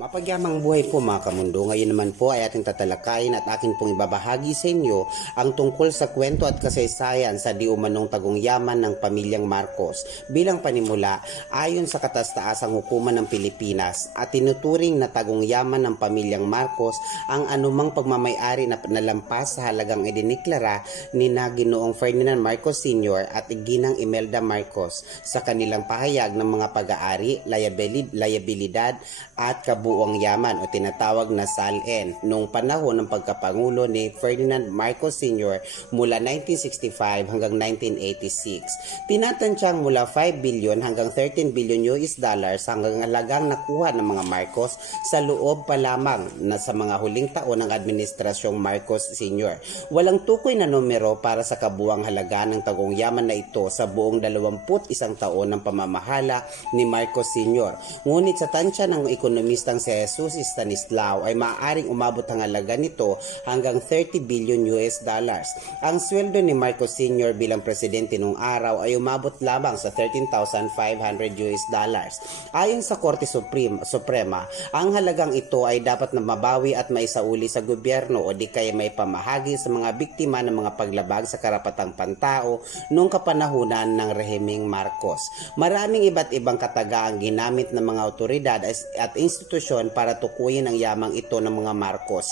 Mapagyamang buhay po mga kamundo. Ngayon naman po ay ating tatalakayin at akin pong ibabahagi sa inyo ang tungkol sa kwento at kasaysayan sa di umanong tagong yaman ng pamilyang Marcos. Bilang panimula, ayon sa kataas-taasang hukuman ng Pilipinas at tinuturing na tagong yaman ng pamilyang Marcos ang anumang pagmamayari na nalampas sa halagang idiniklara ni na Ginoong Ferdinand Marcos Sr. at Ginang Imelda Marcos sa kanilang pahayag ng mga pag-aari, layabilidad at kabuuang yaman o tinatawag na SALN noong panahon ng pagkapangulo ni Ferdinand Marcos Sr. mula 1965 hanggang 1986. Tinatantiyang mula 5 billion hanggang 13 billion US dollars hanggang halagang nakuha ng mga Marcos sa loob pa lamang na sa mga huling taon ng administrasyong Marcos Sr. Walang tukoy na numero para sa kabuuang halaga ng tagong yaman na ito sa buong 21 taon ng pamamahala ni Marcos Sr. Ngunit sa tansya ng ekonomistang si Jesus Stanislao ay maaaring umabot ang halaga nito hanggang 30 billion US dollars. Ang sweldo ni Marcos Sr. bilang presidente noong araw ay umabot lamang sa 13,500 US dollars. Ayon sa Korte Suprema, ang halagang ito ay dapat na mabawi at maisauli sa gobyerno o di kaya may pamahagi sa mga biktima ng mga paglabag sa karapatang pantao noong kapanahunan ng rehimeng Marcos. Maraming iba't ibang katagaang ginamit ng mga otoridad at institusyon para tukuyin ang yamang ito ng mga Marcos.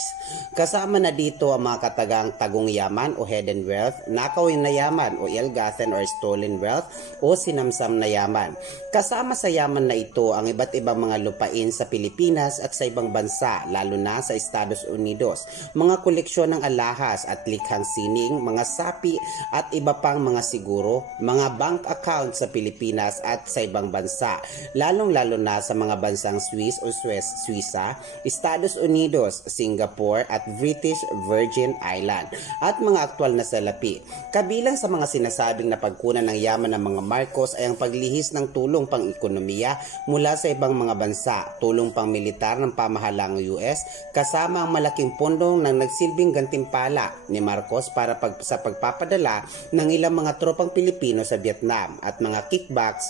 Kasama na dito ang mga katagang tagong yaman o hidden wealth, nakawin na yaman o ill-gotten or stolen wealth o sinamsam na yaman. Kasama sa yaman na ito ang iba't ibang mga lupain sa Pilipinas at sa ibang bansa, lalo na sa Estados Unidos, mga koleksyon ng alahas at likhang sining, mga sapi at iba pang mga siguro, mga bank account sa Pilipinas at sa ibang bansa, lalong-lalo na sa mga bansang Swiss o Suisa, Estados Unidos, Singapore at British Virgin Island at mga aktwal na salapi. Kabilang sa mga sinasabing napagkunan ng yaman ng mga Marcos ay ang paglihis ng tulong pang-ekonomiya mula sa ibang mga bansa, tulong pang-militar ng pamahalang US, kasama ang malaking pondong ng nagsilbing gantimpala ni Marcos para sa pagpapadala ng ilang mga tropang Pilipino sa Vietnam at mga kickbacks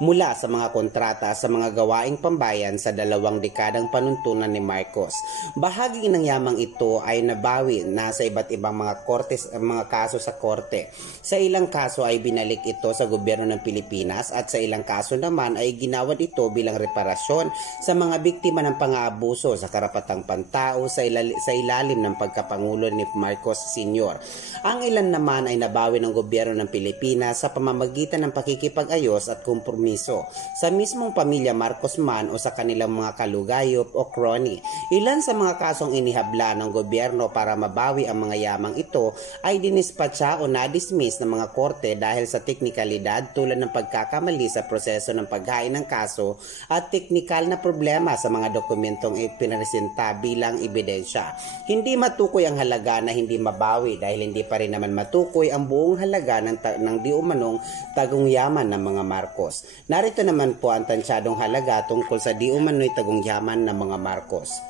mula sa mga kontrata sa mga gawaing pambayan sa 2 dekadang panuntunan ni Marcos. Bahagi ng yamang ito ay nabawi na sa iba't ibang mga kaso sa korte. Sa ilang kaso ay binalik ito sa gobyerno ng Pilipinas at sa ilang kaso naman ay ginawad ito bilang reparasyon sa mga biktima ng pang-aabuso sa karapatang pantao sa ilalim ng pagkapangulo ni Marcos Sr. Ang ilan naman ay nabawi ng gobyerno ng Pilipinas sa pamamagitan ng pakikipag-ayos at kompromiso sa mismong pamilya Marcos man o sa kanilang mga kalugayop o crony. Ilan sa mga kasong inihabla ng gobyerno para mabawi ang mga yamang ito ay dinispatcha o na-dismiss ng mga korte dahil sa teknikalidad tulad ng pagkakamali sa proseso ng paghain ng kaso at teknikal na problema sa mga dokumentong ipinresenta bilang ebidensya. Hindi matukoy ang halaga na hindi mabawi dahil hindi pa rin naman matukoy ang buong halaga ng di umanong tagong yaman ng mga Marcos. Narito naman po ang tansyadong halaga tungkol sa di umano'y tagong yaman ng mga Marcos.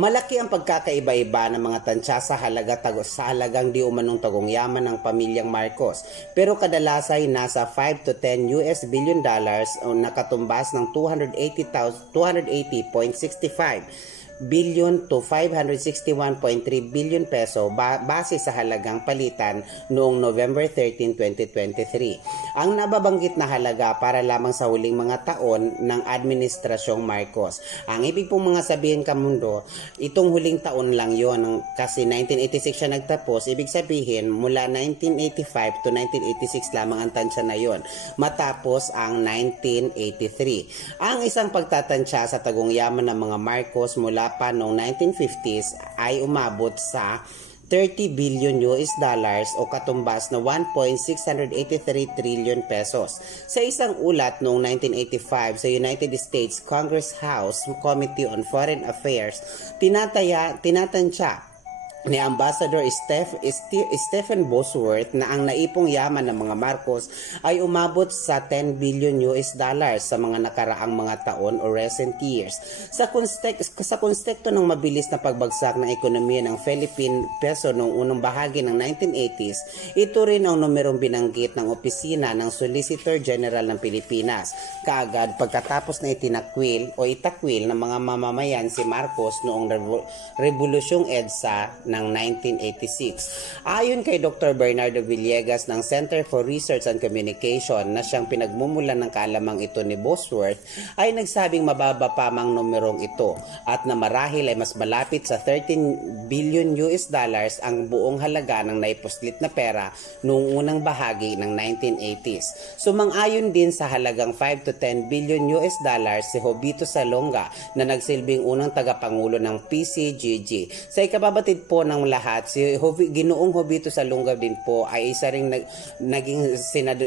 Malaki ang pagkakaiba-iba ng mga tansya sa halagang di umanong tagong yaman ng pamilyang Marcos, pero kadalasan ay nasa 5 to 10 US billion dollars o nakatumbas ng 280.65 billion to 561.3 billion peso base sa halagang palitan noong November 13, 2023. Ang nababanggit na halaga para lamang sa huling mga taon ng administrasyong Marcos. Ang ibig pong mga sabihin kamundo, itong huling taon lang yon kasi 1986 siya nagtapos, ibig sabihin mula 1985 to 1986 lamang ang tansya na yon, matapos ang 1983. Ang isang pagtatansya sa tagong yaman ng mga Marcos mula pa noong 1950s ay umabot sa 30 billion US dollars o katumbas na 1.683 trillion pesos. Sa isang ulat noong 1985 sa United States Congress House Committee on Foreign Affairs, tinatansya ni Ambassador Stephen Bosworth na ang naipong yaman ng mga Marcos ay umabot sa 10 billion US dollars sa mga nakaraang mga taon o recent years. Sa konteksto ng mabilis na pagbagsak ng ekonomiya ng Philippine peso noong unang bahagi ng 1980s, ito rin ang numerong binanggit ng opisina ng Solicitor General ng Pilipinas kaagad pagkatapos na itakwil ng mga mamamayan si Marcos noong Revolusyong EDSA ng 1986. Ayon kay Dr. Bernardo Villegas ng Center for Research and Communication na siyang pinagmumulan ng kaalamang ito ni Bosworth, ay nagsabing mababa pa mang numerong ito at na marahil ay mas malapit sa 13 billion US dollars ang buong halaga ng naipuslit na pera noong unang bahagi ng 1980s. Sumang-ayon din sa halagang 5 to 10 billion US dollars si Jovito Salonga na nagsilbing unang tagapangulo ng PCGG. Sa ikababatid po ng lahat, si Ginoong Jovito Salonga din po ay isa ring naging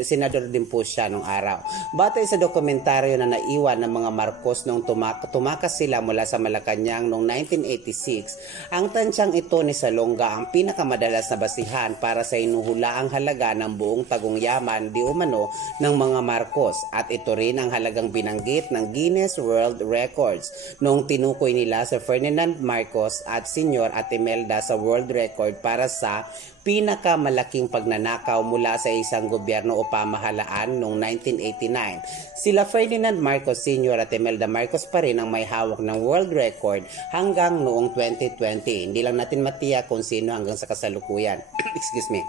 senador din po siya nung araw. Batay sa dokumentaryo na naiwan ng mga Marcos nung tumakas sila mula sa Malacanang noong 1986, ang tansyang ito ni Salonga ang pinakamadalas na basihan para sa inuhulaang halaga ng buong tagong yaman di umano ng mga Marcos, at ito rin ang halagang binanggit ng Guinness World Records noong tinukoy nila sa Ferdinand Marcos at Sr. at Imelda sa world record para sa pinakamalaking pagnanakaw mula sa isang gobyerno o pamahalaan noong 1989. Sila Ferdinand Marcos Sr. at Imelda Marcos pa rin ang may hawak ng world record hanggang noong 2020. Hindi lang natin matiyak kung sino hanggang sa kasalukuyan. Excuse me.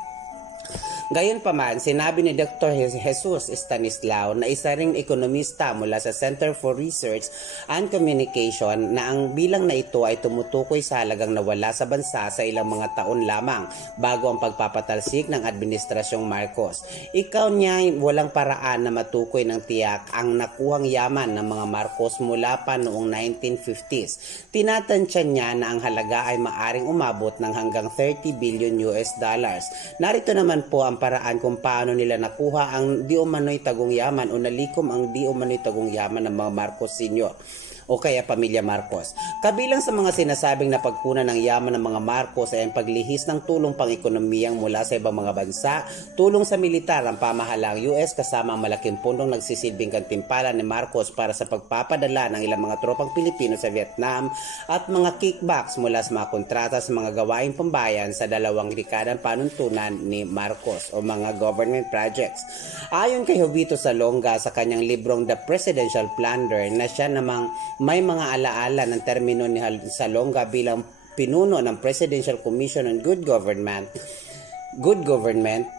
Gayunpaman, sinabi ni Dr. Jesus Stanislao na isa ring ekonomista mula sa Center for Research and Communication na ang bilang na ito ay tumutukoy sa halagang nawala sa bansa sa ilang mga taon lamang bago ang pagpapatalsik ng Administrasyong Marcos. Ikaw niya walang paraan na matukoy ng tiyak ang nakuhang yaman ng mga Marcos mula pa noong 1950s. Tinatansya niya na ang halaga ay maaring umabot ng hanggang 30 billion US dollars. Narito naman po ang paraan kung paano nila nakuha ang di umano'y tagong yaman o nalikom ang di umano'y tagong yaman ng mga Marcos Sr. o kaya pamilya Marcos. Kabilang sa mga sinasabing na pagkunan ng yaman ng mga Marcos ay ang paglihis ng tulong pang-ekonomiyang mula sa ibang mga bansa, tulong sa militar ang pamahalaang US kasama ang malaking pundong nagsisilbing gantimpala ni Marcos para sa pagpapadala ng ilang mga tropang Pilipino sa Vietnam, at mga kickbacks mula sa mga kontrata sa mga gawaing pambayan sa 2 dekadang panuntunan ni Marcos o mga government projects. Ayon kay Jovito Salonga sa kanyang librong The Presidential Plunder na siya namang may mga alaala ng termino ni Salonga bilang pinuno ng Presidential Commission on Good Government,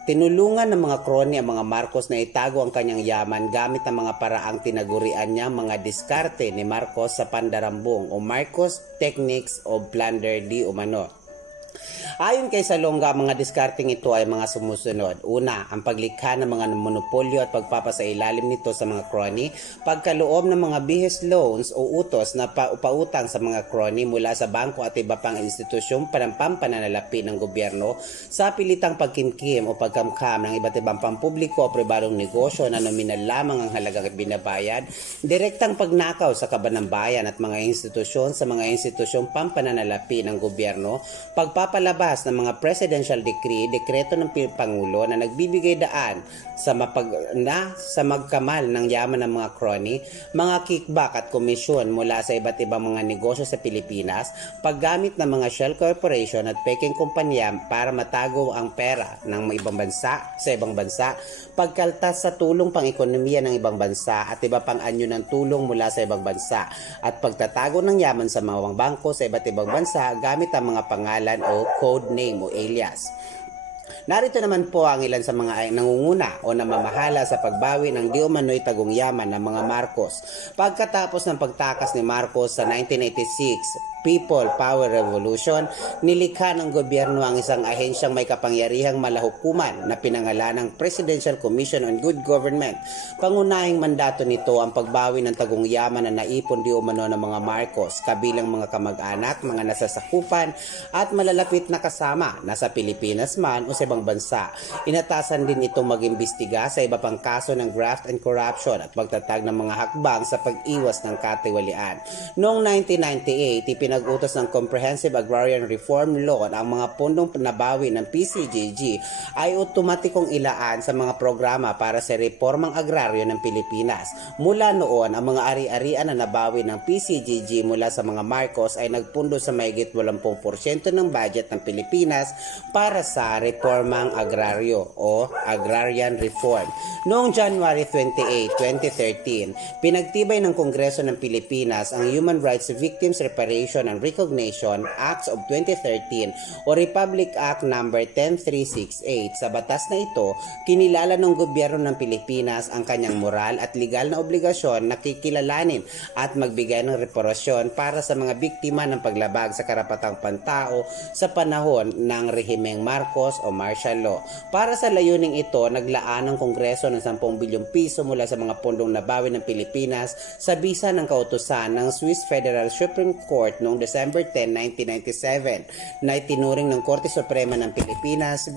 tinulungan ng mga kroni ang mga Marcos na itago ang kanyang yaman gamit ang mga paraang tinagurian niya mga diskarte ni Marcos sa pandarambong o Marcos Techniques of Plunder di umano. Ayon kay Salonga, mga diskarting ito ay mga sumusunod. Una, ang paglikha ng mga monopolyo at pagpapasailalim nito sa mga crony, pagkaloob ng mga business loans o utos na pautang sa mga crony mula sa bangko at iba pang institusyong panampananalapi ng gobyerno sa pilitang pagkimkim o pagkamkam ng iba't ibang pampubliko o pribadong negosyo na nominal lamang ang halagang binabayad, direktang pagnakaw sa kaban ng bayan at mga institusyon sa mga institusyong pampananalapi ng gobyerno, pagpapalabas ng mga presidential decree, dekreto ng Pangulo na nagbibigay daan sa magkamal ng yaman ng mga crony, mga kickback at komisyon mula sa iba't ibang mga negosyo sa Pilipinas, paggamit ng mga shell corporation at peking kumpanya para matago ang pera ng ibang bansa sa ibang bansa, pagkaltas sa tulong pang-ekonomiya ng ibang bansa at iba pang anyo ng tulong mula sa ibang bansa, at pagtatago ng yaman sa mga bangko sa iba't ibang bansa gamit ang mga pangalan o code name o alias. Narito naman po ang ilan sa mga nangunguna o namamahala sa pagbawi ng di umano'y tagong yaman ng mga Marcos. Pagkatapos ng pagtakas ni Marcos sa 1986 People Power Revolution, nilikha ng gobyerno ang isang ahensyang may kapangyarihang malahukuman na pinangalanang Presidential Commission on Good Government. Pangunahing mandato nito ang pagbawi ng tagong yaman na naipon di umano ng mga Marcos, kabilang mga kamag-anak, mga nasasakupan at malalapit na kasama, nasa Pilipinas man o sa sa ibang bansa. Inatasan din itong mag-imbestiga sa iba pang kaso ng graft and corruption at pagtatag ng mga hakbang sa pag-iwas ng katiwalian. Noong 1998, ipinag-utos ng Comprehensive Agrarian Reform Law ang mga pundong nabawi ng PCGG ay otomatikong ilaan sa mga programa para sa reformang agraryo ng Pilipinas. Mula noon, ang mga ari-arian na nabawi ng PCGG mula sa mga Marcos ay nagpundo sa mahigit 80% ng budget ng Pilipinas para sa reformang agraryo o agrarian reform. Noong January 28, 2013, pinagtibay ng Kongreso ng Pilipinas ang Human Rights Victims Reparation and Recognition Acts of 2013 o Republic Act No. 10368. Sa batas na ito, kinilala ng gobyerno ng Pilipinas ang kanyang moral at legal na obligasyon na kikilalanin at magbigay ng reparasyon para sa mga biktima ng paglabag sa karapatang pantao sa panahon ng rehimeng Marcos o martial law. Para sa layuning ito, naglaan ng Kongreso ng 10 bilyong piso mula sa mga pundong nabawi ng Pilipinas sa bisa ng kautusan ng Swiss Federal Supreme Court noong December 10, 1997 na itinuring ng Korte Suprema ng Pilipinas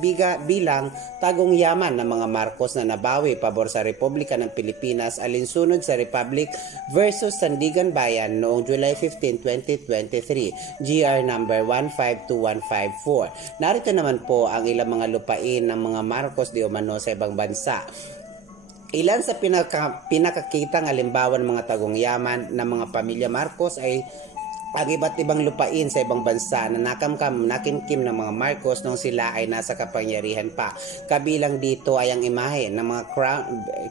bilang tagong yaman ng mga Marcos na nabawi pabor sa Republika ng Pilipinas alinsunod sa Republic versus Sandigan Bayan noong July 15, 2023, GR number 152154. Narito naman po ang ilang mga lupain ng mga Marcos de umano sa ibang bansa. Ilan sa pinakakitang halimbawa ng mga tagong yaman ng mga pamilya Marcos ay ang iba't ibang lupain sa ibang bansa na nakimkim ng mga Marcos nung sila ay nasa kapangyarihan pa. Kabilang dito ay ang imahe ng mga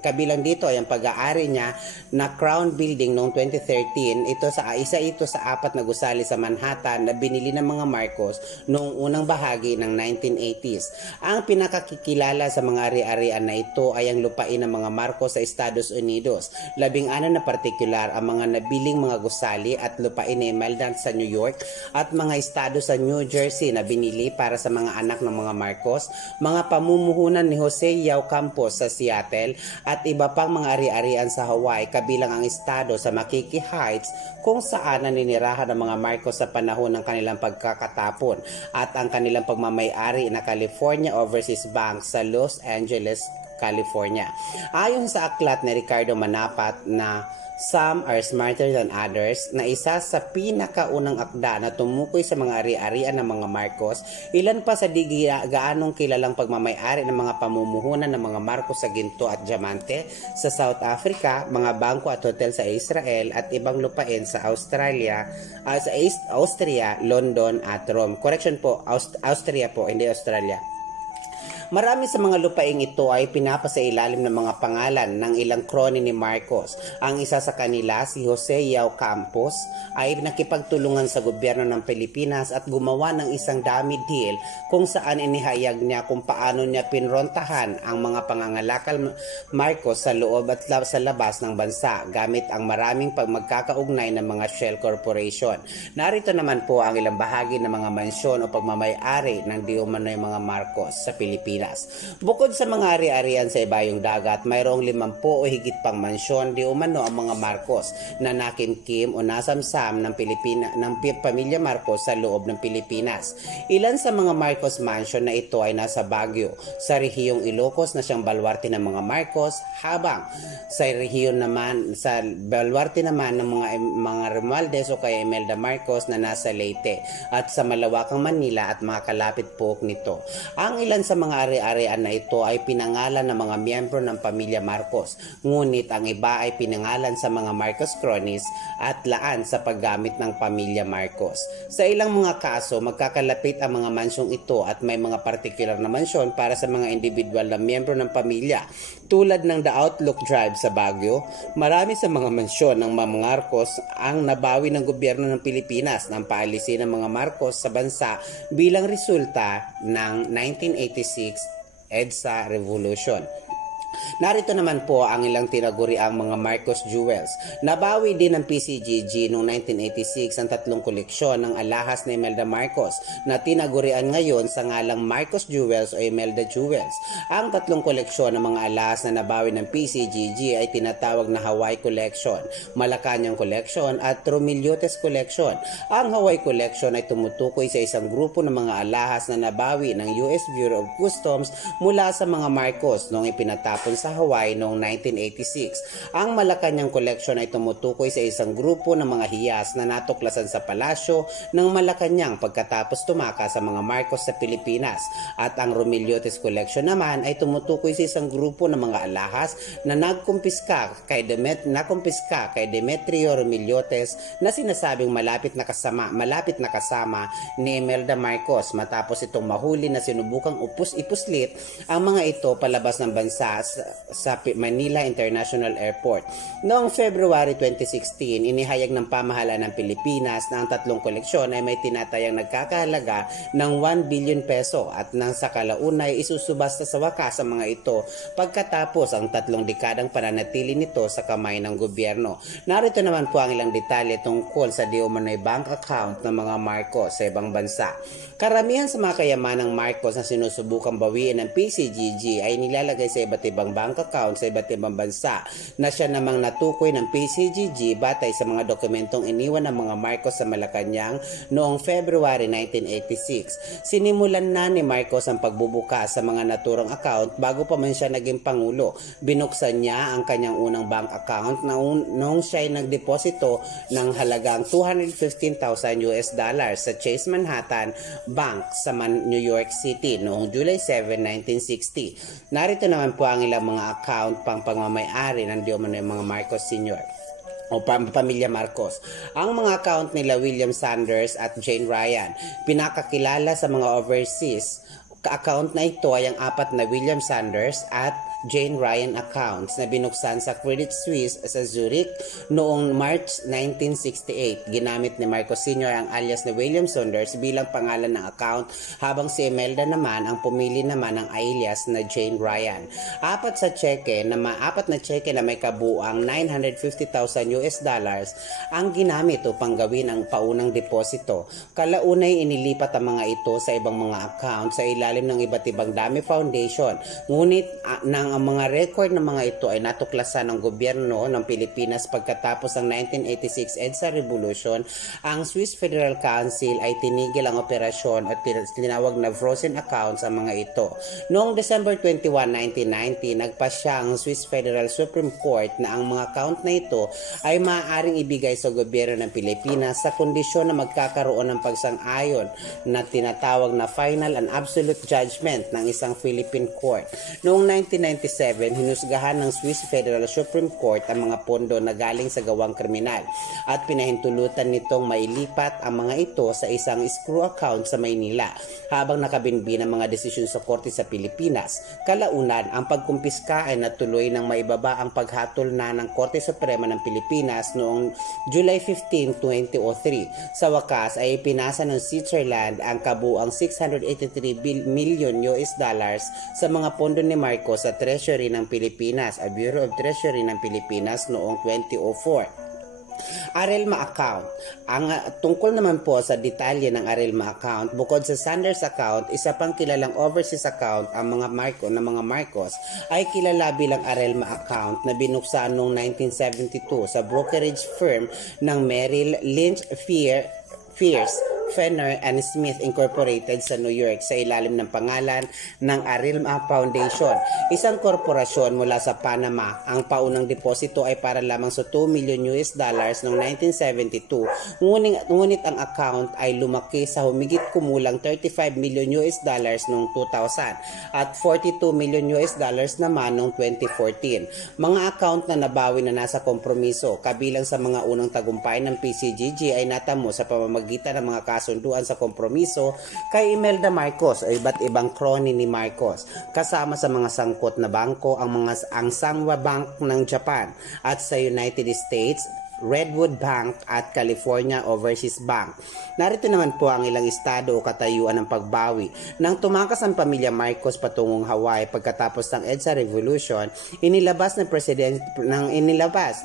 kabilang dito ay ang pag-aari niya na Crown Building noong 2013. Isa ito sa 4 na gusali sa Manhattan na binili ng mga Marcos noong unang bahagi ng 1980s. Ang pinakakikilala sa mga ari-arian na ito ay ang lupain ng mga Marcos sa Estados Unidos. 16 na partikular ang mga nabiling mga gusali at lupain ni sa New York at mga estado sa New Jersey na binili para sa mga anak ng mga Marcos, mga pamumuhunan ni Jose Yao Campos sa Seattle at iba pang mga ari-arian sa Hawaii kabilang ang estado sa Makiki Heights kung saan naninirahan ng mga Marcos sa panahon ng kanilang pagkakatapon at ang kanilang pagmamay-ari na California Overseas Bank sa Los Angeles, California. Ayon sa aklat ni Ricardo Manapat na Some Are Smarter Than Others na isa sa pinakaunang akda na tumukoy sa mga ari-arian ng mga Marcos, ilan pa sa di gaanong kilalang pagmamay-ari ng mga pamumuhunan ng mga Marcos sa ginto at diamante sa South Africa, mga bangko at hotel sa Israel at ibang lupain sa Australia, Austria, London at Rome. Correction po, Austria po, hindi Australia. Marami sa mga lupaing ito ay pinapasailalim ng mga pangalan ng ilang kroni ni Marcos. Ang isa sa kanila, si Jose Yao Campos, ay nakipagtulungan sa gobyerno ng Pilipinas at gumawa ng isang dummy deal kung saan inihayag niya kung paano niya pinrontahan ang mga pangangalakal Marcos sa loob at sa labas ng bansa gamit ang maraming magkakaugnay ng mga shell corporation. Narito naman po ang ilang bahagi ng mga mansyon o pagmamay-ari ng di umano'y mga Marcos sa Pilipinas. Bukod sa mga ari-arian sa ibayong dagat, mayroong 50 o higit pang mansyon di umano ang mga Marcos na nakimkim o nasamsam ng pamilya Marcos sa loob ng Pilipinas. Ilan sa mga Marcos mansion na ito ay nasa Baguio, sa rehiyong Ilocos na siyang baluarte ng mga Marcos, habang sa rehiyon naman sa baluarte naman ng mga Romualdez o kaya Imelda Marcos na nasa Leyte at sa malawakang Manila at mga kalapit po nito. Ang ilan sa mga ari-arian na ito ay pinangalan ng mga miyembro ng pamilya Marcos, ngunit ang iba ay pinangalan sa mga Marcos cronies at laan sa paggamit ng pamilya Marcos. Sa ilang mga kaso, magkakalapit ang mga mansyong ito at may mga partikular na mansyon para sa mga individual na miyembro ng pamilya. Tulad ng The Outlook Drive sa Baguio, marami sa mga mansyon ng mga Marcos ang nabawi ng gobyerno ng Pilipinas ng paalisin ng mga Marcos sa bansa bilang resulta ng 1986 EDSA Revolution. Narito naman po ang ilang tinaguriang mga Marcos Jewels. Nabawi din ng PCGG noong 1986 ang 3 koleksyon ng alahas ni Imelda Marcos na tinagurian ngayon sa ngalang Marcos Jewels o Imelda Jewels. Ang 3 koleksyon ng mga alahas na nabawi ng PCGG ay tinatawag na Hawaii Collection, Malacanang Collection at Romiliotes Collection. Ang Hawaii Collection ay tumutukoy sa isang grupo ng mga alahas na nabawi ng US Bureau of Customs mula sa mga Marcos noong ipinatapos sa Hawaii noong 1986. Ang Malacanang Collection ay tumutukoy sa isang grupo ng mga hiyas na natuklasan sa palasyo ng Malacanang pagkatapos tumaka sa mga Marcos sa Pilipinas. At ang Romiliotes Collection naman ay tumutukoy sa isang grupo ng mga alahas na nakumpiska kay Demetrio Romiliotes na sinasabing malapit na kasama ni Imelda Marcos matapos itong mahuli na sinubukang ipuslit ang mga ito palabas ng bansa sa Manila International Airport. Noong February 2016, inihayag ng pamahalaan ng Pilipinas na ang 3 koleksyon ay may tinatayang nagkakahalaga ng 1 billion peso at nang sa kalaunay isusubasta sa wakas ang mga ito pagkatapos ang 3 dekadang pananatili nito sa kamay ng gobyerno. Narito naman po ang ilang detalye tungkol sa di umano'y bank account ng mga Marcos sa ibang bansa. Karamihan sa mga kayamanang Marcos na sinusubukang bawiin ng PCGG ay nilalagay sa iba't ibang bank account sa iba't ibang bansa na siya namang natukoy ng PCGG batay sa mga dokumentong iniwan ng mga Marcos sa Malacanang noong February 1986. Sinimulan na ni Marcos ang pagbubukas sa mga naturang account bago pa man siya naging Pangulo. Binuksan niya ang kanyang unang bank account noong siya ay nagdeposito ng halagang $215,000 sa Chase Manhattan Bank sa New York City noong July 7, 1960. Narito naman po ang ilang mga account pang pagmamayari ng di umano'y mga Marcos Sr. o pamilya Marcos. Ang mga account nila William Sanders at Jane Ryan, pinakakilala sa mga overseas account na ito ay ang 4 na William Sanders at Jane Ryan accounts na binuksan sa Credit Suisse sa Zurich noong March 1968. Ginamit ni Marcos Sr. ang alias na William Saunders bilang pangalan ng account habang si Imelda naman ang pumili naman ng alias na Jane Ryan. 4 na cheque na may kabuuang $950,000 ang ginamit upang gawin ang paunang deposito. Kalaunay inilipat ang mga ito sa ibang mga account sa ilalim ng iba't ibang dami foundation. Ngunit ang mga record ng mga ito ay natuklasan ng gobyerno ng Pilipinas pagkatapos ng 1986 EDSA Revolution. Ang Swiss Federal Council ay tinigil ang operasyon at tinawag na frozen accounts ang mga ito. Noong December 21, 1990, nagpasya ang Swiss Federal Supreme Court na ang mga account na ito ay maaaring ibigay sa gobyerno ng Pilipinas sa kondisyon na magkakaroon ng pagsang-ayon na tinatawag na final and absolute judgment ng isang Philippine court. Noong 1997, hinusgahan ng Swiss Federal Supreme Court ang mga pondo na galing sa gawang kriminal at pinahintulutan nitong mailipat ang mga ito sa isang escrow account sa Maynila habang nakabinbin ang mga desisyon sa korte sa Pilipinas. Kalaunan, ang pagkumpiska ay natuloy nang maibaba ang paghatol na ng Korte Suprema ng Pilipinas noong July 15, 2003. Sa wakas ay ipinasa ng Switzerland ang kabuang $683 million sa mga pondo ni Marcos sa Treasury ng Pilipinas, a Bureau of Treasury ng Pilipinas noong 2004. Arelma account. Ang tungkol naman po sa detalye ng Arelma account, bukod sa Sanders account, isa pang kilalang overseas account ang mga Marcos ay kilala bilang Arelma account na binuksan noong 1972 sa brokerage firm ng Merrill Lynch Fierce Fenner and Smith Incorporated sa New York sa ilalim ng pangalan ng Arelma Foundation, isang korporasyon mula sa Panama. Ang paunang deposito ay para lamang sa $2 million noong 1972, ngunit ang account ay lumaki sa humigit kumulang $35 million noong 2000 at $42 million naman noong 2014. Mga account na nabawi na nasa kompromiso kabilang sa mga unang tagumpay ng PCGG ay natamo sa pamamagitan ng mga kasunduan sa kompromiso kay Imelda Marcos o iba't ibang crony ni Marcos. Kasama sa mga sangkot na bangko ang Sangwa Bank ng Japan at sa United States, Redwood Bank at California Overseas Bank. Narito naman po ang ilang estado o katayuan ng pagbawi. Nang tumakas ang pamilya Marcos patungong Hawaii pagkatapos ng EDSA Revolution, inilabas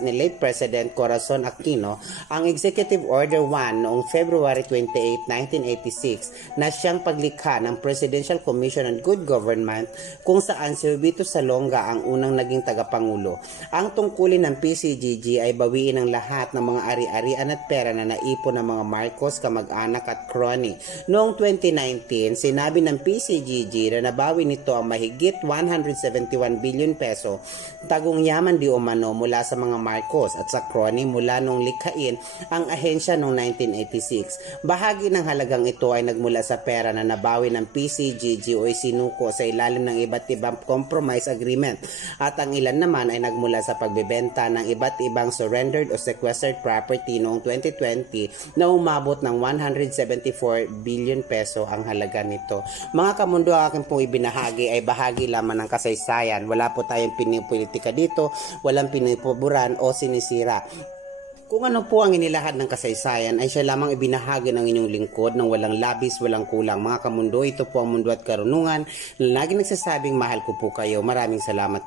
ni late President Corazon Aquino ang Executive Order 1 noong February 28, 1986 na siyang paglikha ng Presidential Commission on Good Government kung saan si Vito Salonga ang unang naging tagapangulo. Ang tungkulin ng PCGG ay bawiin ang lahat ng mga ari-arian at pera na naipon ng mga Marcos, kamag-anak at crony. Noong 2019, sinabi ng PCGG na nabawi nito ang mahigit 171 billion peso tagong yaman di umano mula sa mga Marcos at sa crony mula nung likhain ang ahensya noong 1986. Bahagi ng halagang ito ay nagmula sa pera na nabawi ng PCGG o isinuko sa ilalim ng iba't ibang compromise agreement at ang ilan naman ay nagmula sa pagbebenta ng iba't ibang surrendered o sequestered property noong 2020 na umabot ng 174 billion peso ang halaga nito. Mga kamundo, ang aking pong ibinahagi ay bahagi lamang ng kasaysayan. Wala po tayong pinipolitika dito, walang pinipuburan o sinisira. Kung ano po ang inilahad ng kasaysayan ay siya lamang ibinahagi ng inyong lingkod ng walang labis, walang kulang. Mga kamundo, ito po ang Mundo at Karunungan na lagi nagsasabing mahal ko po kayo. Maraming salamat.